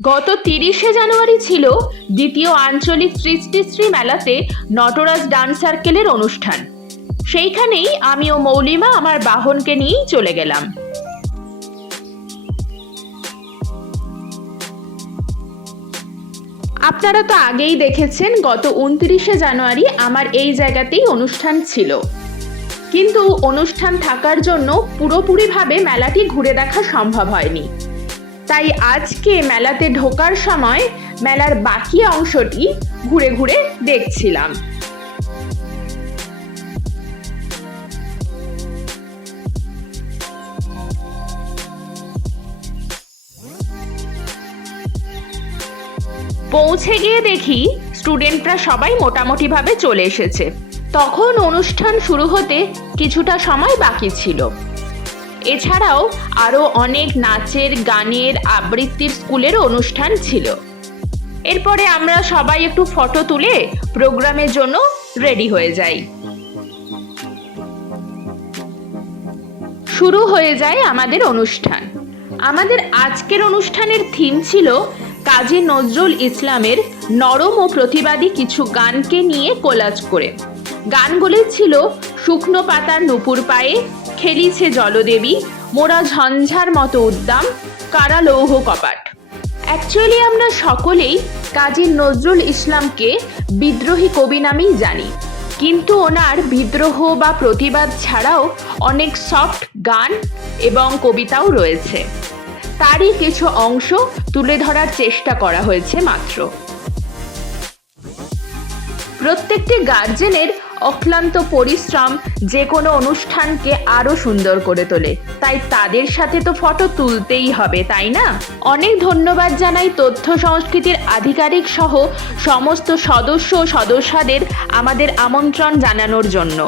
গত ৩০শে জানুয়ারি ছিল দ্বিতীয় আঞ্চলিক সৃষ্টিশ্রী মেলাতে নটরাজ ডান্স সার্কেলের অনুষ্ঠান। সেইখানেই আমি ও মৌলিমা আমার বাহনকে নিয়েই চলে গেলাম। আপনারা তো আগেই দেখেছেন গত ২৯শে জানুয়ারি আমার এই জায়গাতেই অনুষ্ঠান ছিল, কিন্তু অনুষ্ঠান থাকার জন্য পুরোপুরিভাবে মেলাটি ঘুরে দেখা সম্ভব হয়নি। তাই আজকে মেলাতে ঢোকার সময় মেলার বাকি অংশটি ঘুরে ঘুরে দেখছিলাম। পৌঁছে গিয়ে দেখি স্টুডেন্টরা সবাই মোটামুটিভাবে চলে এসেছে। তখন অনুষ্ঠান শুরু হতে কিছুটা সময় বাকি ছিল। এছাড়াও আরও অনেক নাচের, গানের, আবৃত্তির স্কুলের অনুষ্ঠান ছিল। এরপরে আমরা সবাই একটু ফটো তুলে প্রোগ্রামের জন্য রেডি হয়ে যাই। শুরু হয়ে যায় আমাদের অনুষ্ঠান। আমাদের আজকের অনুষ্ঠানের থিম ছিল কাজী নজরুল ইসলামের নরম ও প্রতিবাদী কিছু গানকে নিয়ে কোলাজ করে। গানগুলি ছিল শুকনো পাতার নুপুর পায়ে, খেলিছে জলদেবী, মোরা ঝঞ্ঝার মতো উদ্দাম, কারা লৌহ কপাট। অ্যাকচুয়ালি আমরা সকলেই কাজী নজরুল ইসলামকে বিদ্রোহী কবি নামেই জানি, কিন্তু ওনার বিদ্রোহ বা প্রতিবাদ ছাড়াও অনেক সফট গান এবং কবিতাও রয়েছে। তারই কিছু অংশ তুলে ধরার চেষ্টা করা হয়েছে মাত্র। প্রত্যেকটি গার্জেনের অক্লান্ত পরিশ্রম যে কোনো অনুষ্ঠানকে আরো সুন্দর করে তোলে, তাই তাদের সাথে তো ফটো তুলতেই হবে, তাই না? অনেক ধন্যবাদ জানাই তথ্য সংস্কৃতির আধিকারিক সহ সমস্ত সদস্য ও সদস্যদের আমাদের আমন্ত্রণ জানানোর জন্য।